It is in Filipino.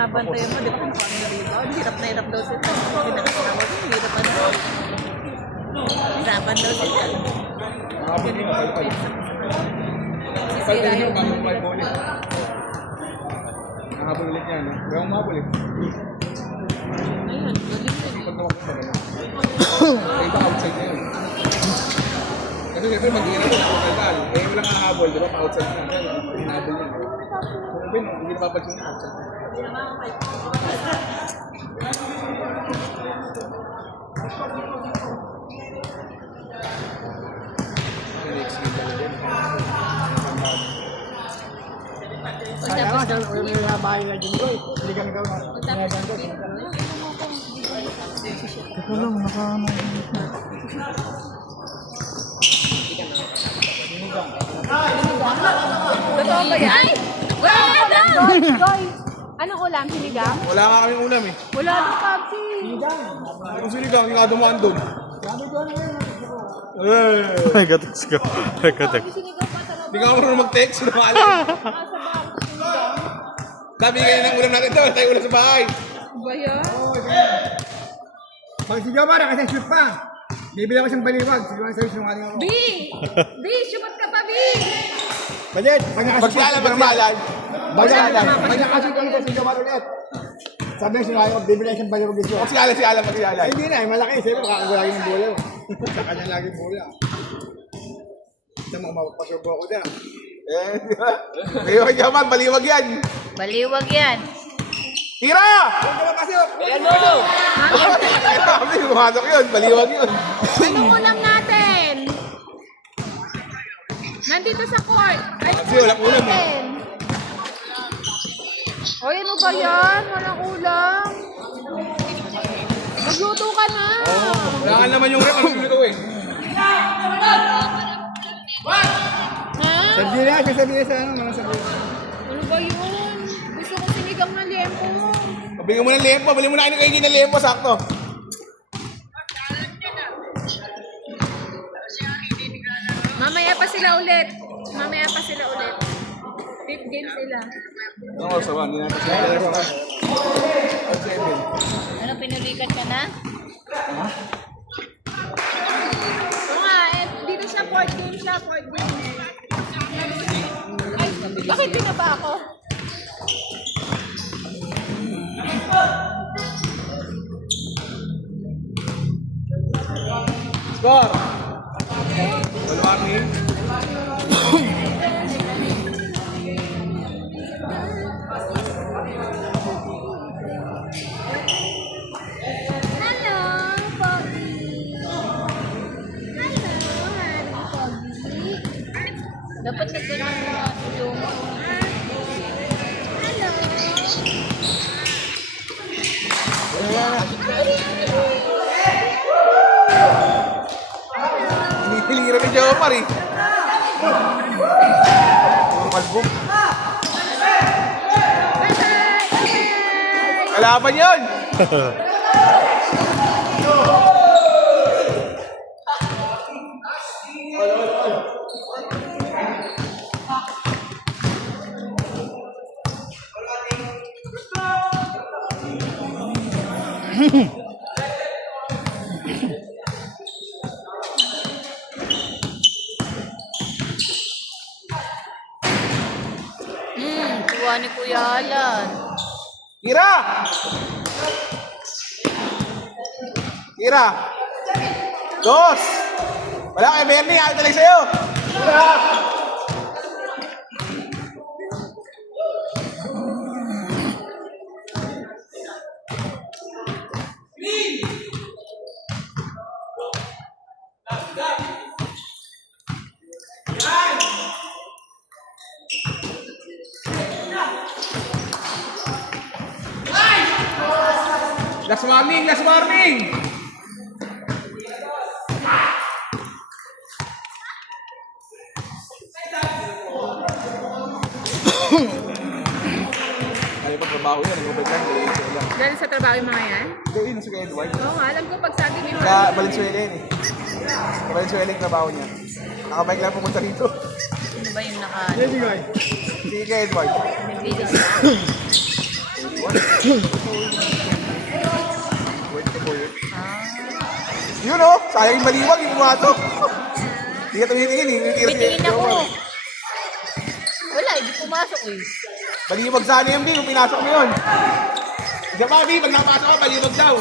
binabantayan mo, di ba kung paano rebound? Hirap na hirap daw sila. Pinakasama ko, hirap pa daw. Hirapan daw sila. Pagkakita nyo, bagong five ulit. Nakabol ulit yan. Bayang umabol eh. Ayun, galing na. Pag nawakas na gano'n. Kaya iba outside na yun. Kasi siyempre mag-iira mo na kung eh wala nga nakahabol, di ba? Pa-outside na. Kaya hinahabol niya. Kung Ben, hindi napapansin niya outside. Next game talaga yan. Kaya nga, wala may nabahay na dyan ko. Hindi kami gawin. Ito lang, nakaano. Totoo ba yan? Wala! Goy! Anong ulam? Sinigang? Wala nga kaming ulam eh. Wala doon, Pabsi! Kung sinigang, hindi nga dumaan doon. Ay, kateks ko. Kateks. Sinigang pa talaga. Hindi ka marunong mag-text, sino ka alam. Sabi kayo ng ulam natin ito, tayo ulam sa bahay. Ba yan? Pag sigaw ba, kasi shoot pa. Bibili ako siyang baliwag. Sigawan sa'yo sinungaling ako. B! B! Sumat ka pa, B! Bajet! Pag Pag siya alam, malay. Pag nakashoot kami sa sigaw ba ulit. Sabi niya sinungaling ako, bibili ako siyang baliwag dito. Pag siya alam, pag siya alam. Ay, hindi na. Malaki. Siyempre, makakagulagin ng bola. Sa kanya laging bola. Ito mo, mapapasubo ako dyan. Eh, di ba? Baliwag yaman, baliwag yan. Baliwag yan. Tira! Ayan mo! Sabi, pumasok yun, baliwag yun. Anong ulam natin? Nandito sa court. Ay, Kasi walang ulam eh. natin. O, ano ba yan? Walang ulam. Magluto ka na. Wala ka naman yung rep, ano sino ito eh? Ha? Sabihin niya, sasabihin niya sa ano, mga sabihin. Ano ba yun? Gusto ko sinigang na lempo. Pabigyan mo ng lempo, bili mo na kayo ng lempo, sakto. Mamaya pa sila ulit. Mamaya pa sila ulit. 5 games sila. Oo, sawa, hindi natin siya alam ka. Ano, pinulikat ka na? Oo nga, eh, dito siya, 4 games siya, 4 games. Ay, bakit pinaba ako? Score! Wala kami. Hello, Pogi! Hello, honey Pogi! Dapat nagkaroon mo yung... Hello! Hinihiliran ni Jomar eh. Malbog. Kalaban yun! Tuwa ni Kuya Alan. Kira! Kira! Dos! Wala kay Bernie, ayaw talaga sa'yo! Kira! Last warning! Last warning! Ayaw pa trabaho yan, nag-upit lang, Valenzuela. Galing sa trabaho yung mga yan? Gawin na si Edward. Oo nga, alam ko pag sabi ni Sa Valenzuela yan eh. Sa Valenzuela yung trabaho niya. Nakabike lang pumunta dito. Sino ba yung naka... Sige, guys. Si Edward. Naglilis na? Yun oh, sayang yung baliwag, yung bumato. Hindi ka tumitingin eh. Bitingin ako. Wala, hindi pumasok eh. Baliwag sana yung B, kung pinasok mo yun. Isa pa B, pag napasok ka, baliwag daw.